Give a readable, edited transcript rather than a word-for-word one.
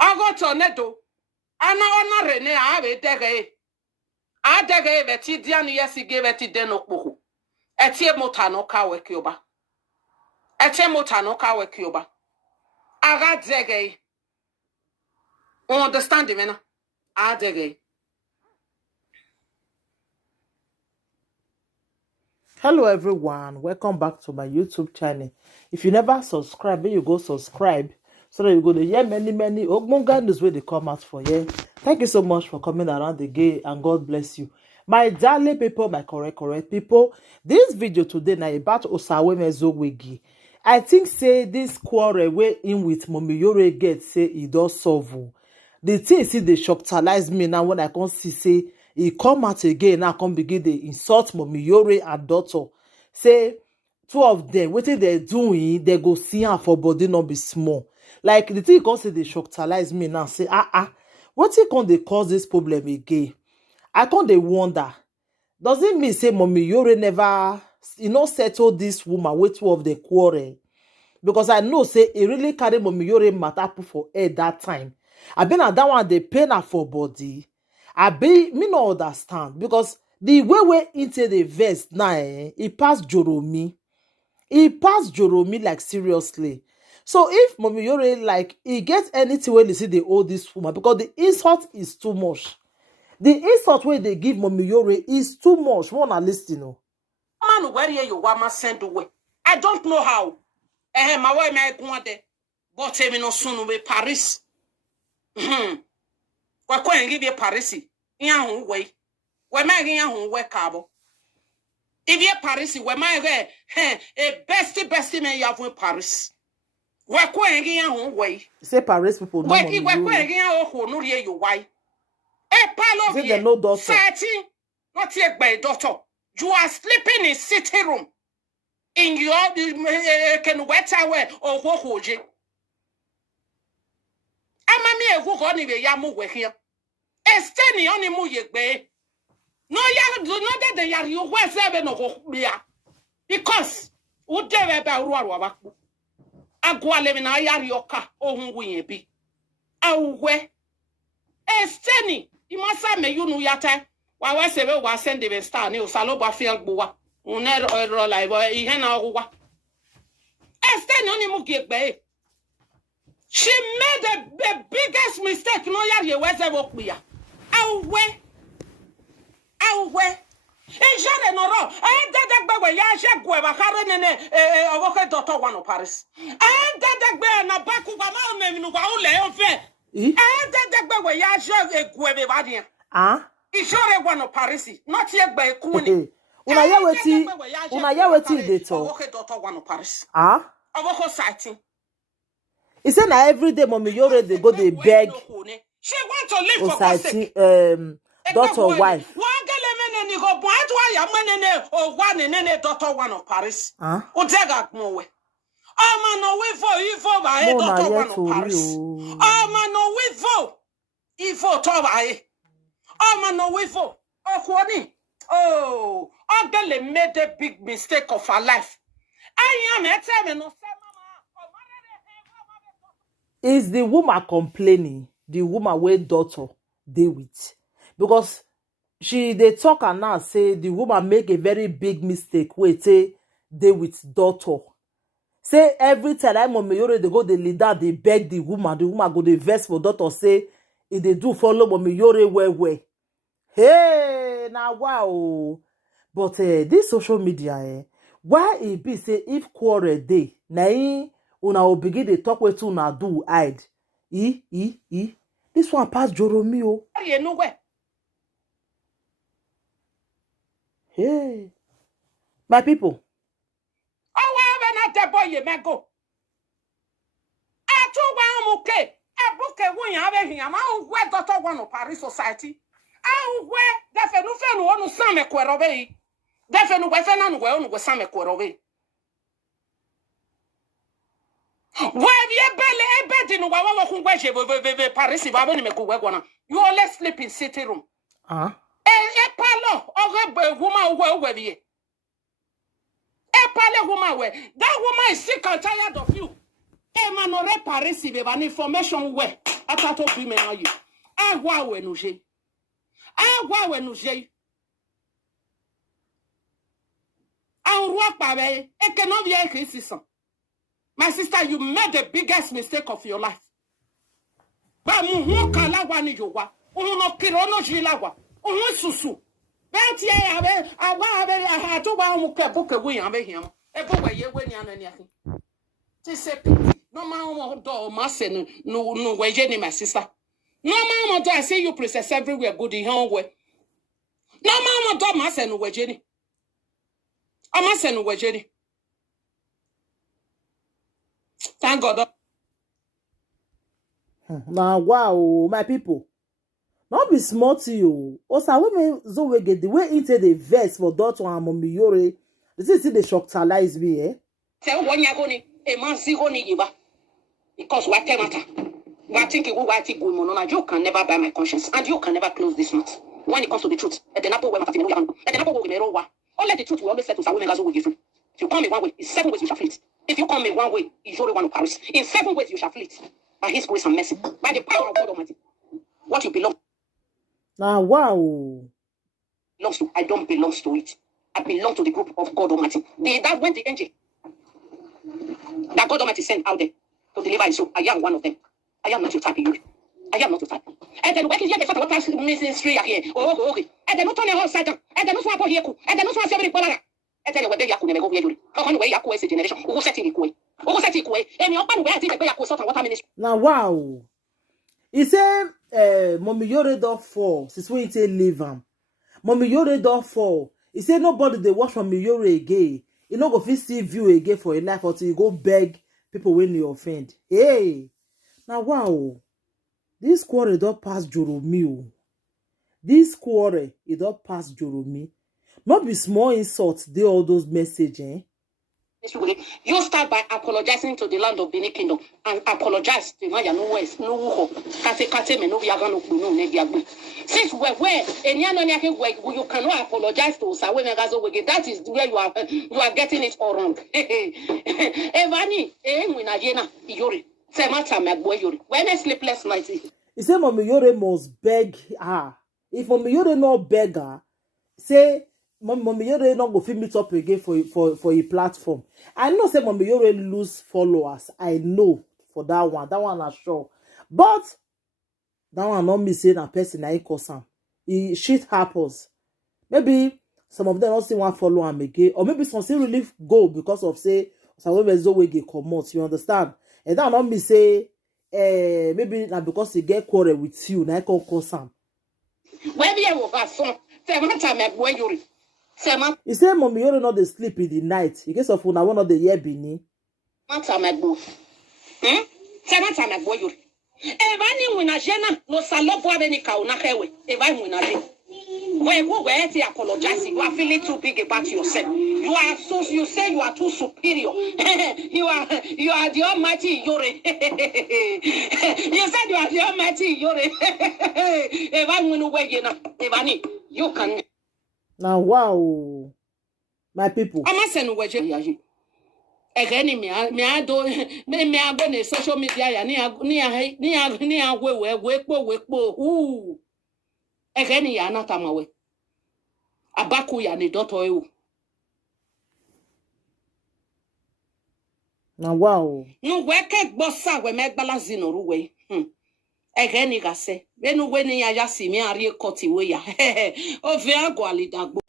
Ago tornado. Ana ona rene ave dege. A dege veti diani yesi give eti denokbuhu. Etie motano kawe kyoba. Etie motano kawe kyoba. Aga dege. You understand me now? A dege. Hello everyone, welcome back to my YouTube channel. If you never subscribe, then you go subscribe so that you go to hear many ogbonge news where they come out for here. Thank you so much for coming around again and God bless you. My darling people, my correct people, this video today now about Osaweme Zogwegi. I think say this quarrel wey in with Momiyore get say e don solve. The thing see they shocktalize me now when I come see say he come out again now come begin dey insult Momiyore and daughter. Say two of them wetin they doing they go see am for body no be small. Like the thing come say they shocktalize me now say wetin come dey cause this problem again. I come dey wonder, does it mean say Momiyore never settle this woman wey two of them quarrel? Because I know say e really carry Momiyore matter put for head that time. I been at that one dey pain her for body. I be me no understand because the way into the verse now, he passed Joromi. He passed Joromi like seriously. So if Momiyore like he gets anything when they see they owe this woman because the insult is too much. The insult where they give Momiyore is too much. Wanna listen, no? Man, where you wama send away? I don't know how. My way may go there, but even no soon with Paris. We're going to give you Paris. Yan way. We're making yan way cabo. If you're Paris, we're my a bestie man you have with Paris. We're going to give you way. Say Paris people no We're going to give you no you why. A pile of no daughter. 30, not yet by daughter. You are sleeping in sitting room. In your can wet away or woje. Amami who honey the yamu we here. Esteni only mu ye be. No ya do not that the yar you wear 7 or bia. Because would there be a ruwa agwa living a yar yoka or who we be. Awe Esteni, you must say me you know yata. Why was ever was sending a star new saloba field boa. Uner or live or ihena owa. Esther no ni mugi be. She made the biggest mistake no ya ye weze wokbuya. Awe. Ejane no ro. Dede gbe we ya she gwe ba kare nene owoke doctor one of Paris. Dede gbe na baku ba ma me nu ba o le o fe. Dede gbe we ya she gwe be ba dia. Ishore one of Paris. Not yet by Kuni. Una ya weti dey talk. Okay, daughter one of Paris. Awoko sighting. He said na every day Momiyore dey go dey beg. She want to live for God's sake. Daughter wife. One gele mene ni go point why ya mene o one nene daughter one of Paris. O tega mo we. Man no we for you for by daughter one of Paris. Man no we for. Ifo to by. Man no we for. Okwoni. Oh, Ogele made a big mistake of her life. I am a time no. Is the woman complaining? The woman with daughter they with because they talk and now say the woman make a very big mistake. Wait, say they with daughter. Say every time Momiyore they go the leader they beg the woman go the verse for daughter say if they do follow Momiyore where. Hey, now wow. But this social media, why it be say if quarrel day, na una will begin to talk with una do hide. This one pass Joromi o. You know where? Hey, my people. Oh, well, not that boy you may go. I told one okay. I book a win. I have him. I where daughter one of Paris society. Where defe no fe no onu same kwerobe yi defe no wefe na no we onu we same kwerobe where ye bele ebedi no wa kun gbe se Paris ba be ni me ko we gona you always sleep in sitting room palo oge woman we bi e pale woman we that woman is sick and tired of you man no re Paris be an information we Atato bi me ayi. Agwa we no je. Agwa we no je. My sister, you made the biggest mistake of your life. But muhu kala wani jowa. No kirono jilawa. Susu. Beti abe to ba mu ke boke we abe him. E boke ye we ni anani akin. Ti say no man do ma se no we je ni my sister. No man do I see you princess everywhere good in home way. No man do ma se no we je ni. Ama se no we je ni. Thank God. Now, wow, my people. Not be smart to you. Also, women so we get the way into the verse for Dr. Momiyore. This is the shocktalize me, eh? Tell one yagoni, a man zigoni yiba. Because what matter? What think you what think you can never buy my conscience, and you can never close this mouth. When it comes to the truth, at the Napo and the Napo will be over. All let the truth will always set to some women as will give you. If you come in one way, it's 7 ways you shall flee. If you come in one way, you surely want to perish. In 7 ways you shall flee. By His grace and mercy, by the power of God Almighty. What you belong. Now, wow. Belongs to, I don't belong to it. I belong to the group of God Almighty. That went the angel that God Almighty sent out there to deliver His soul. I am one of them. I am not your type. I am not your type. And then working here, the what past ministry here. Oh, okay. And then not turn your whole side down. And then not swap here. And then not swap every dollar. And then they Yaku never go here. How on way Yaku is a generation. Who set it equal? Who set it equal? And your pan where I think the Yaku sort of what ministry. Now, wow. He said, Momiyore don't fall. Since when he leave him. Momiyore don't fall. He said nobody they watch Momiyore again. You know go fit see view again for a life until you go beg people when you offend. Hey. Now, wow. This quarrel don't pass Joromi. This quarrel it don't pass Joromi. Not be small insults, they all those messages, eh? You start by apologizing to the land of Benin Kingdom and apologize to Maya no West, no Wuho, Kate me no Viagano, no Neviagui. Since where and you cannot apologize to Sawe Megazo, that is where you are getting it all wrong. Evani, Winajena, Yuri, Semata Magboy Yuri. When a sleepless night. He said Momiyore must beg her. If Momiyore not beg her, say Momiyore not go fit meet up again for a platform. I know say Momiyore lose followers. I know for that one. That one is sure. But that one not me saying a person I cause am. Shit happens. Maybe some of them don't still want follow am again, or maybe some still really go because of say some women zo we get comot. You understand? And that not me say maybe not because he get quarrel with you. Na I can cause am. Where be over son? Say one time I go Yuri. He said, Momiyore not dey sleep in the night. In case of una one of the year Bini. One time I go. Say one time I go Yuri. Evani winajena no salobo abeni kauna hewe. Evani winaje. Where you apologize, you are feeling too big about yourself. You say you are too superior. you are the Almighty Yuri. You said you are the Almighty Yuri. Evani, you can. Now, wow, my people. I'm not saying what you again, me I do me I go on social media ya ni we ooh again ya na tamawe abaku ya ni doto ewu. Now, wow. No weke bossa we me gbalazi no ruwe. Again, you say, when you ya si me ari koti we ya. O ve agwa lidagbo.